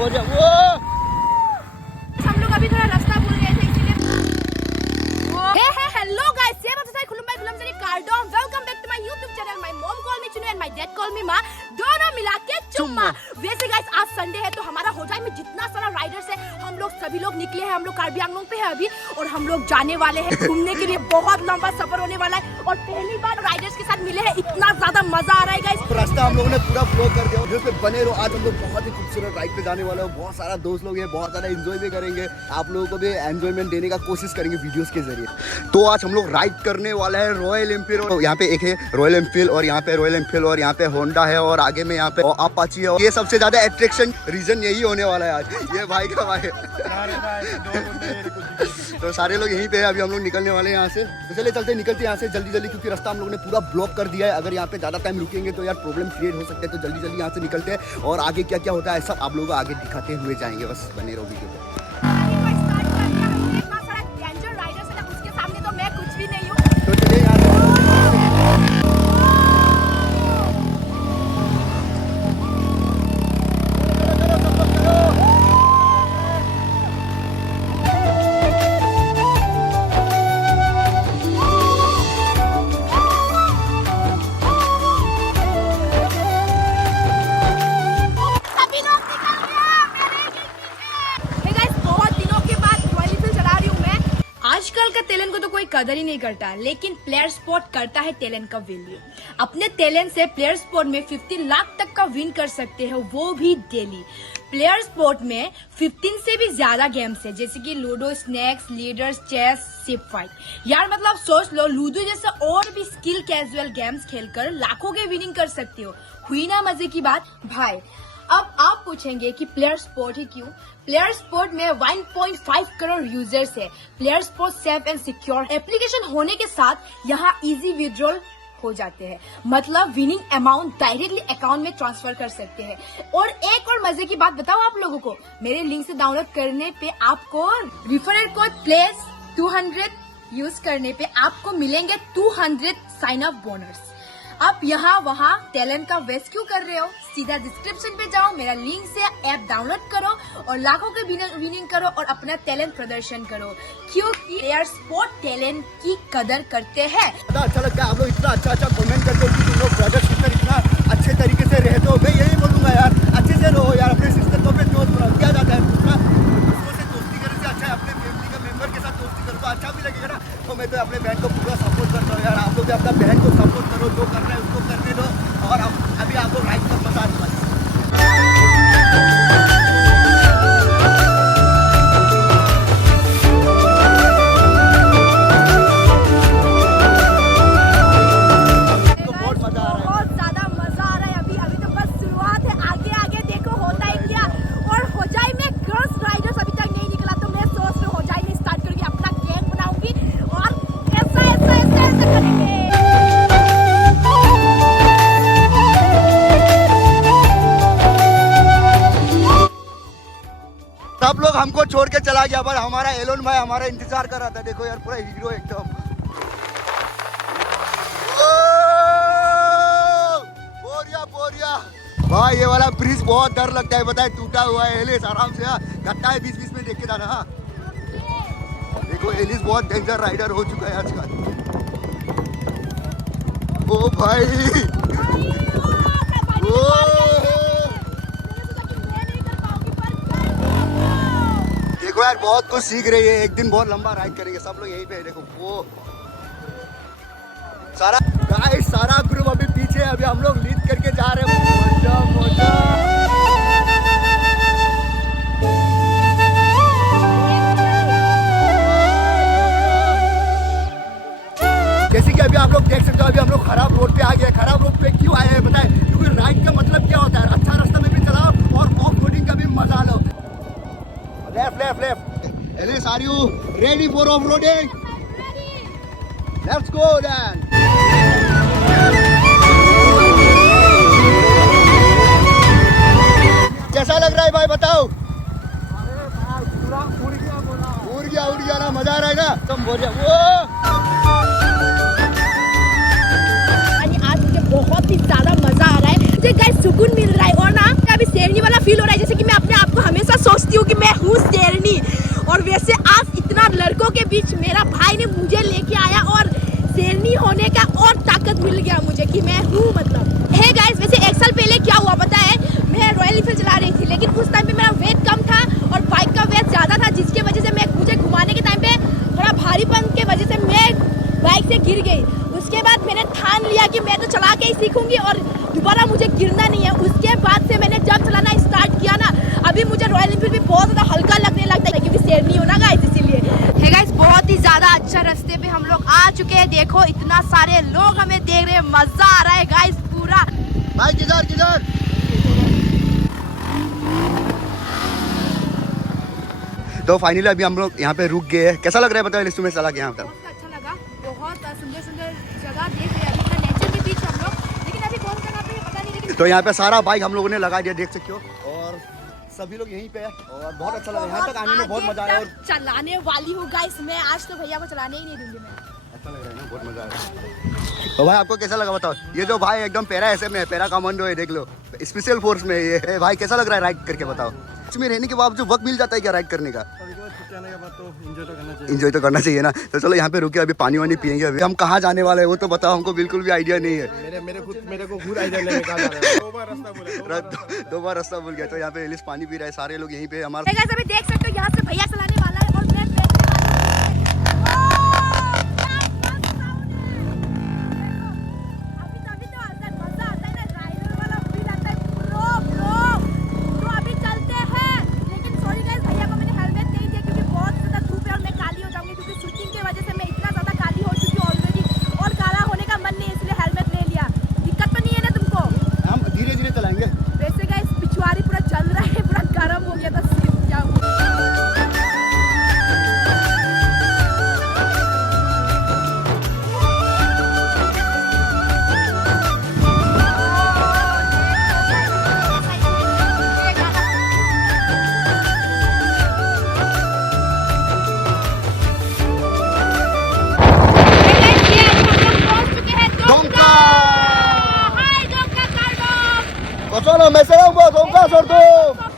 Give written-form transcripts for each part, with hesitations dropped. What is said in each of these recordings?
बोरिया वो हम लोग अभी थोड़ा रास्ता भूल गए थे इसीलिए। हेलो गाइस, ये बताइए खुलम भाई खुलम जरी कार्डोम, welcome back to my YouTube channel. My mom call me Chunu and my dad call me मां, दोनों मिला के चुम्मा। वैसे गाइस आज संडे है तो हमारा होजाई में जितना सारा राइडर्स है हम लोग सभी लोग निकले हैं। हम लोग कार्बी आंगलोंग पे है अभी और हम लोग जाने वाले हैं घूमने के लिए। बहुत लंबा सफर होने वाला है और पहली बार राइडर्स के साथ मिले हैं, इतना ज्यादा मजा आ रहा है गाइस। रास्ता हम लोगों ने पूरा फ्लो कर दिया, वीडियो पे बने रहो। आज हम लोग बहुत ही खूबसूरत राइड पे जाने वाले हैं, बहुत सारा दोस्त लोग हैं, बहुत सारा एंजॉय भी करेंगे। आप लोगों को भी एंजॉयमेंट देने का कोशिश करेंगे वीडियोस के जरिए। तो आज हम लोग राइड करने वाला है रॉयल एनफील्ड। तो यहाँ पे एक है रॉयल एनफील्ड और यहाँ पे रॉयल एनफील्ड और यहाँ पे होंडा है और आगे में यहाँ पे अपाची है। ये सबसे ज्यादा अट्रैक्शन रीजन यही होने वाला है आज। ये भाई का भाई तो सारे लोग यहीं पे है। अभी हम लोग निकलने वाले हैं यहाँ से, तो चले चलते निकलते यहाँ से जल्दी जल्दी, क्योंकि रास्ता हम लोगों ने पूरा ब्लॉक कर दिया है। अगर यहाँ पे ज्यादा टाइम रुकेंगे तो यार प्रॉब्लम क्रिएट हो सकते हैं। तो जल्दी जल्दी यहाँ से निकलते हैं और आगे क्या क्या होता है सब आप लोगों को आगे दिखाते हुए जाएंगे। बस बने रहो वीडियो पे। उसके सामने तो मैं कुछ भी नहीं हूँ। तो चलिए यहाँ आजकल का टैलेंट को तो कोई कदर ही नहीं करता, लेकिन प्लेयर स्पॉट करता है टैलेंट का वैल्यू। अपने टैलेंट से प्लेयर स्पॉट में 15 लाख तक का विन कर सकते हो, वो भी डेली। प्लेयर स्पॉट में 15 से भी ज्यादा गेम्स है, जैसे कि ludo, snakes, ladders, chess, ship fight. यार मतलब सोच लो, लूडो जैसे और भी स्किल कैजुअल गेम्स खेलकर लाखों के विनिंग कर सकते हो। हुई ना मजे की बात भाई। अब आप पूछेंगे कि प्लेयर स्पोर्ट ही क्यों? प्लेयर स्पोर्ट में 1.5 करोड़ यूजर्स है। Player sport safe and secure application होने के साथ यहाँ इजी विड्रॉल हो जाते हैं, मतलब विनिंग अमाउंट डायरेक्टली अकाउंट में ट्रांसफर कर सकते हैं। और एक और मजे की बात बताओ आप लोगों को, मेरे लिंक से डाउनलोड करने पे आपको रेफरल कोड प्लेस 200 यूज करने पे आपको मिलेंगे 200 साइन अप बोनस। आप यहाँ वहाँ टैलेंट का वेस्ट क्यों कर रहे हो? सीधा डिस्क्रिप्शन पे जाओ, मेरा लिंक से ऐप डाउनलोड करो और लाखों के विनिंग करो और अपना टैलेंट प्रदर्शन करो, क्योंकि प्लेयर स्पोर्ट टैलेंट की कदर करते हैं। अच्छा लगता है आप लोग इतना अच्छा कमेंट करते हो कि तुम लोग ब्रदर सिस्टर इतना अच्छे तरीके से रहते हो। मैं यही बोलूंगा यार, अच्छे से रहो यार, अपने सिस्टर को अपने दोस्त बनाओ। किया जाता है दूसरों से दोस्ती करने से अच्छा है अपने फैमिली के मेंबर के साथ दोस्ती करो तो अच्छा भी लगेगा ना। तो मैं तो अपने बहन को पूरा सपोर्ट करता हूँ यार। आप लोग भी अपना बहन को सपोर्ट करो, जो कर रहे हैं उसको करने दो। और अभी आपको राइड पर मजा आने वाला है। सब लोग हमको छोड़ के चला गया, पर हमारा एलोन भाई हमारा इंतजार कर रहा था। देखो यार पूरा हीरो एकदम। बोरिया बोरिया भाई, ये वाला ब्रिज बहुत डर लगता है, बताए टूटा हुआ है। एलिस आराम से घटना है 20-20 में देख के जाना। हाँ देखो एलिस बहुत डेंजर राइडर हो चुका है आजकल। ओ भाई देखो यार बहुत कुछ सीख रही है। एक दिन बहुत लंबा राइड करेंगे सब लोग यहीं पे। देखो वो सारा गाइस, सारा ग्रुप अभी पीछे, अभी हम लोग लीड करके जा रहे हैं। मजा मजा। जैसे कि अभी आप लोग देख सकते हो, अभी हम लोग खराब रोड पे आ गए। खराब रोड पे क्यों आए हैं बताए? क्योंकि राइड का मतलब क्या होता है, अच्छा रास्ता में भी चलाओ और ऑफ रोडिंग का भी मजा लो। Left, left, left. Elise, are you ready for off-roading? Let's go then. कैसा लग रहा है भाई बताओ? अरे भाई पूरा उड़ गया ना, मजा आ रहा है ना? तुम बोल रहे वो आज मुझे बहुत ही ज्यादा मजा आ रहा है, मुझे गाइस सुकून मिल रहा है और ना अभी शेरनी वाला फील हो रहा है, जैसे कि मैं अपने आप को हमें आ चुके हैं। देखो इतना सारे लोग हमें देख रहे हैं, मजा आ रहा है गाइस पूरा। भाई किधर किधर? तो फाइनली अभी हम लोग यहाँ पे रुक गए हैं। कैसा लग रहा है बताओ लिस्ट में चला के यहाँ तक? अच्छा लगा, बहुत सुंदर सुंदर जगह देख रहे हैं अभी इतना नेचर के बीच हम लोग, लेकिन अभी कौन सा पे पता नहीं। लेकिन तो यहाँ पे सारा बाइक हम लोगों ने लगा दिया, देख सकते हो, और सभी लोग यहीं पे है और बहुत अच्छा लगा। यहाँ तक आने में बहुत मजा आया और चलाने वाली हूँ गाइस मैं, आज तो भैया को चलाने ही नहीं दूंगी मैं। अच्छा लग रहा है ना, बहुत मजा आया। तो भाई आपको कैसा लगा बताओ? ये जो भाई एकदम पैरा ऐसे में, पैरा कमांडो है, देख लो, स्पेशल फोर्स में ये है भाई। कैसा लग रहा है राइड करके बताओ? इसमें रहने के बाद जो वक्त मिल जाता है क्या राइड करने का? इंजॉय तो करना चाहिए ना। तो चलो यहाँ पे रुके, अभी पानी वानी पियेंगे। अभी हम कहाँ जाने वाले हैं वो तो बताओ, हमको बिल्कुल भी आइडिया नहीं है। मेरे को खुद आइडिया नहीं है कहाँ जाना है। दो बार रास्ता भूल गया। तो यहाँ पे एलिस पानी पी रहा है, सारे लोग यहीं पे हमारे। गाइस अभी देख सकते हो यहाँ से भैया चलाने वाला है और मैं बैठने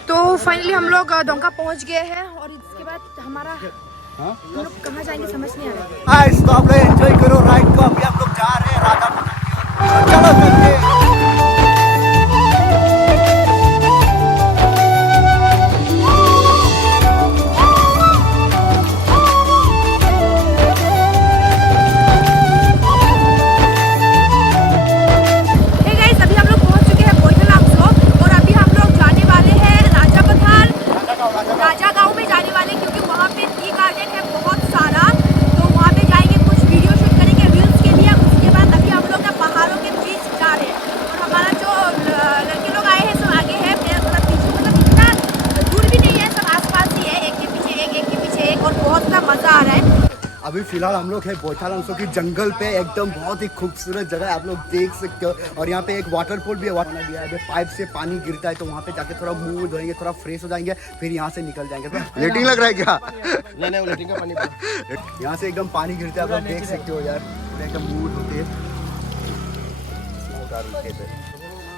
तो फाइनली हम लोग डोंका पहुंच गए हैं और इसके बाद हमारा हम लोग कहाँ जाएंगे समझ नहीं आ रहा है। तो आप लोग एंजॉय करो राइड को। अभी हम लोग जा रहे हैं राधा। चलो चलते हैं। राजा गांव में जाने वाले क्योंकि वहाँ पे टी गार्डन है बहुत सारा, तो वहाँ पे जाएंगे, कुछ वीडियो शूट करेंगे रील्स के लिए। उसके बाद अभी हम लोग ना पहाड़ों के बीच जा रहे हैं और हमारा जो लड़के लोग आए हैं सब आगे है, मतलब पीछे, मतलब इतना दूर भी नहीं है, सब आसपास ही है, एक के पीछे एक, एक के पीछे एक, और बहुत सा मजा आ रहा है। अभी फिलहाल हम लोग है बोइठालांगसो की जंगल पे, एकदम बहुत ही खूबसूरत जगह है, आप लोग देख सकते हो। और यहाँ पे एक वाटरफॉल भी है, वाटर दिया है, पाइप से पानी गिरता है, तो वहाँ पे जाके थोड़ा मुंह धोएंगे, थोड़ा फ्रेश हो जाएंगे, फिर यहाँ से निकल जाएंगे। तो लेटिंग लग रहा है क्या? नहीं लेटिंग का पानी यहाँ से एकदम पानी गिरता है, आप लोग देख सकते हो यार, एकदम मुंह धोते हैं।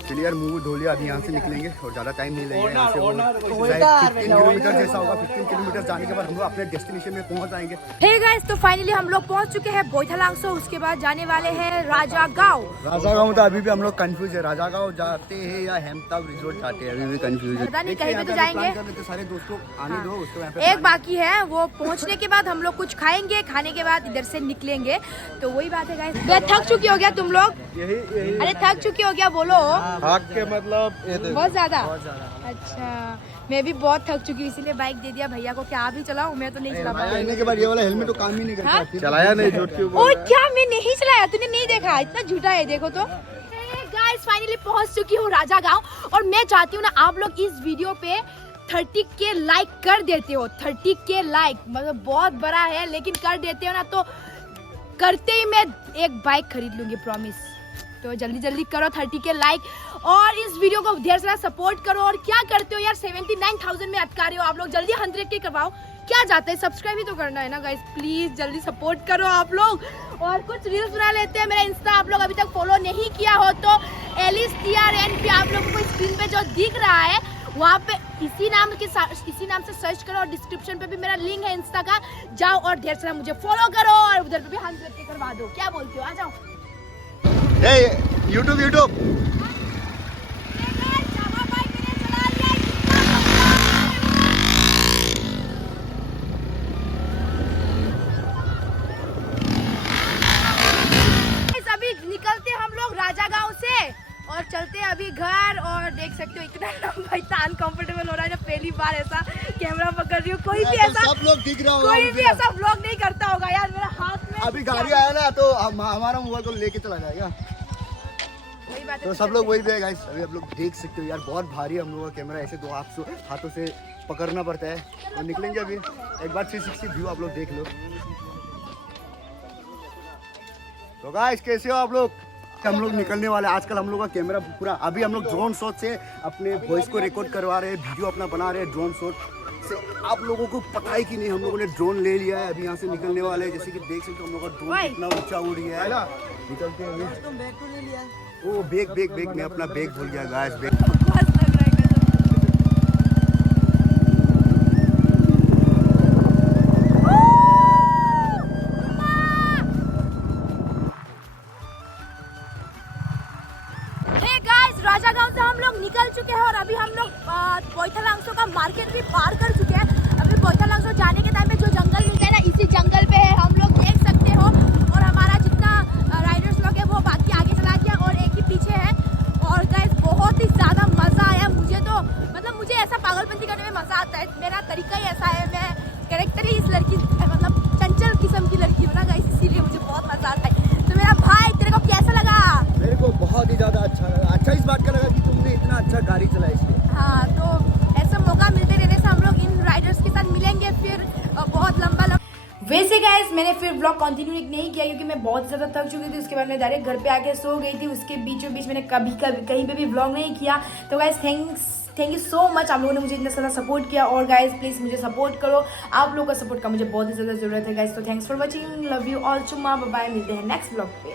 चलिए यार मुंह धो लिया, अभी यहाँ से निकलेंगे और ज़्यादा टाइम नहीं लगेगा। यहाँ से 15 किलोमीटर जैसा होगा, 15 किलोमीटर जाने के बाद हम लोग अपने डेस्टिनेशन में पहुँच जाएंगे। हे गाइस, तो फाइनली हम लोग पहुँच चुके हैं बोइठालांगसो, उसके बाद जाने वाले हैं राजा गांव। राजा गांव तो अभी भी हम लोग कंफ्यूज है, राजा गांव जाते हैं या हेमताब रिजोर्ट जाते हैं, अभी भी कंफ्यूज है। पता नहीं कहीं पे तो जाएंगे। सारे दोस्तों आने दो, उसको यहाँ पे एक बाकी है, वो पहुंचने के बाद हम लोग कुछ खाएंगे, खाने के बाद इधर से निकलेंगे। तो वही बात है गाइस। थक चुकी हो गया तुम लोग? अरे थक चुकी हो गया बोलो। थक के मतलब बहुत ज्यादा। अच्छा मैं भी बहुत थक चुकी हूँ, इसीलिए बाइक दे दिया भैया को। क्या आप ही चलाऊं? मैं तो नहीं चला पाऊंगी। लेने के बाद ये वाला हेलमेट तो काम ही नहीं करता। हाँ? चलाया नहीं, झूठ क्यों बोल रहा है? क्या मैं नहीं चलाया? तूने नहीं देखा? इतना झूठा है, देखो तो। गाइस फाइनली पहुंच चुकी हूँ राजा गांव, और मैं चाहती हूँ ना आप लोग इस वीडियो पे 30K लाइक कर देते हो। 30K लाइक मतलब बहुत बड़ा है, लेकिन कर देते हो ना तो करते ही मैं एक बाइक खरीद लूंगी, प्रॉमिस। तो जल्दी जल्दी करो 30K लाइक और इस वीडियो को ढेर सारा सपोर्ट करो। और क्या करते हो यार, 79,000 में अटका रहे हो आप लोग, जल्दी 100K करवाओ। क्या जाता है, सब्सक्राइब ही तो करना है ना गाइस, प्लीज जल्दी सपोर्ट करो आप लोग। और कुछ रील्स बना लेते हैं। मेरा इंस्टा आप लोग अभी तक फॉलो नहीं किया हो तो एलिस TRN पे आप लोगों को स्क्रीन पे जो दिख रहा है वहाँ पे इसी नाम से सर्च करो, और डिस्क्रिप्शन पे भी मेरा लिंक है इंस्टा का, जाओ और ढेर सारा मुझे फॉलो करो और उधर पे भी 100K करवा दो। क्या बोलते हो, आ जाओ। यूट्यूब निकलते हम लोग राजा गांव से और चलते हैं अभी घर। और देख सकते हो इतना भाई अनकंफर्टेबल हो रहा है जब पहली बार ऐसा कैमरा पकड़ रही हूँ। कोई भी ऐसा सब लोग दिख रहा कोई भी ऐसा व्लॉग नहीं करता होगा यार। मेरा हाथ में अभी गाड़ी आया ना तो हमारा मोबाइल को लेके चला जाएगा। वही बात है। तो सब लोग वही पे गाइस, अभी आप लोग देख सकते हो यार, बहुत भारी है हम लोगों का कैमरा, ऐसे दो हाथों से पकड़ना पड़ता है। तो निकलेंगे अभी, एक बार 360 व्यू आप लोग देख लो। तो गाइस कैसे हो आप लोग? हम लोग निकलने वाले हैं। आजकल हम लोग का कैमरा पूरा, अभी हम लोग ड्रोन शॉट से अपने वॉइस को रिकॉर्ड करवा रहे हैं, वीडियो अपना बना रहे हैं ड्रोन शॉट से। आप लोगों को पता है कि नहीं, हम लोगों ने ड्रोन ले लिया है, अभी यहाँ से निकलने वाले हैं। जैसे कि देख सकते हो हम लोग का ड्रोन कितना ऊंचा उड़ गया है। निकलते हैं अभी। तुम बैग तो ले लिया? ओ बैग मैं अपना बैग भूल गया गाइस। बैग बकवास लग रहा है कसम। Hey guys, राजागांव से हम लोग निकल चुके हैं और अभी हम लोग बोईथालांगसो का मार्केट भी पार कर चुके हैं। अभी बोईथालांगसो जाने के टाइम में जो जंगल मिलता है ना, इसी जंगल पे है, हम लोग देख सकते हो। और हमारा जितना राइडर्स लोग है वो बाकी आगे चला गया और एक ही पीछे है। और गाइस बहुत ही ज़्यादा मज़ा आया मुझे तो, मतलब मुझे ऐसा पागलपंती करने में मज़ा आता है। मेरा तरीका ही ऐसा है, मैं कैरेक्टर ही इस लड़की मतलब चंचल किस्म की लड़की हूँ ना गाइस, इसीलिए मुझे बहुत मज़ा आता है। तो मेरा भाई तेरे को कैसा लगा? मेरे को बहुत ही ज़्यादा अच्छा लगा। अच्छा इस बात का लगा कि तुमने इतना अच्छा गाड़ी चलाई इसलिए। हाँ, तो ऐसा मौका मिलते रहने से हम लोग इन राइडर्स के साथ मिलेंगे फिर बहुत लंबा वैसे गाइस मैंने फिर ब्लॉग कंटिन्यू नहीं किया क्योंकि मैं बहुत ज़्यादा थक चुकी थी। उसके बाद मैं डायरेक्ट घर पे आके सो गई थी। उसके बीचों बीच मैंने कभी कहीं पे भी ब्लॉग नहीं किया। तो guys thank you so much, आप लोगों ने मुझे इतना ज़्यादा सपोर्ट किया। और गाइस प्लीज़ मुझे सपोर्ट करो, आप लोगों का सपोर्ट का मुझे बहुत ही ज़्यादा ज़रूरत है गाइस। तो thanks for watching, love you all, चुम्मा, बाय बाय, मिलते हैं नेक्स्ट ब्लॉग पे।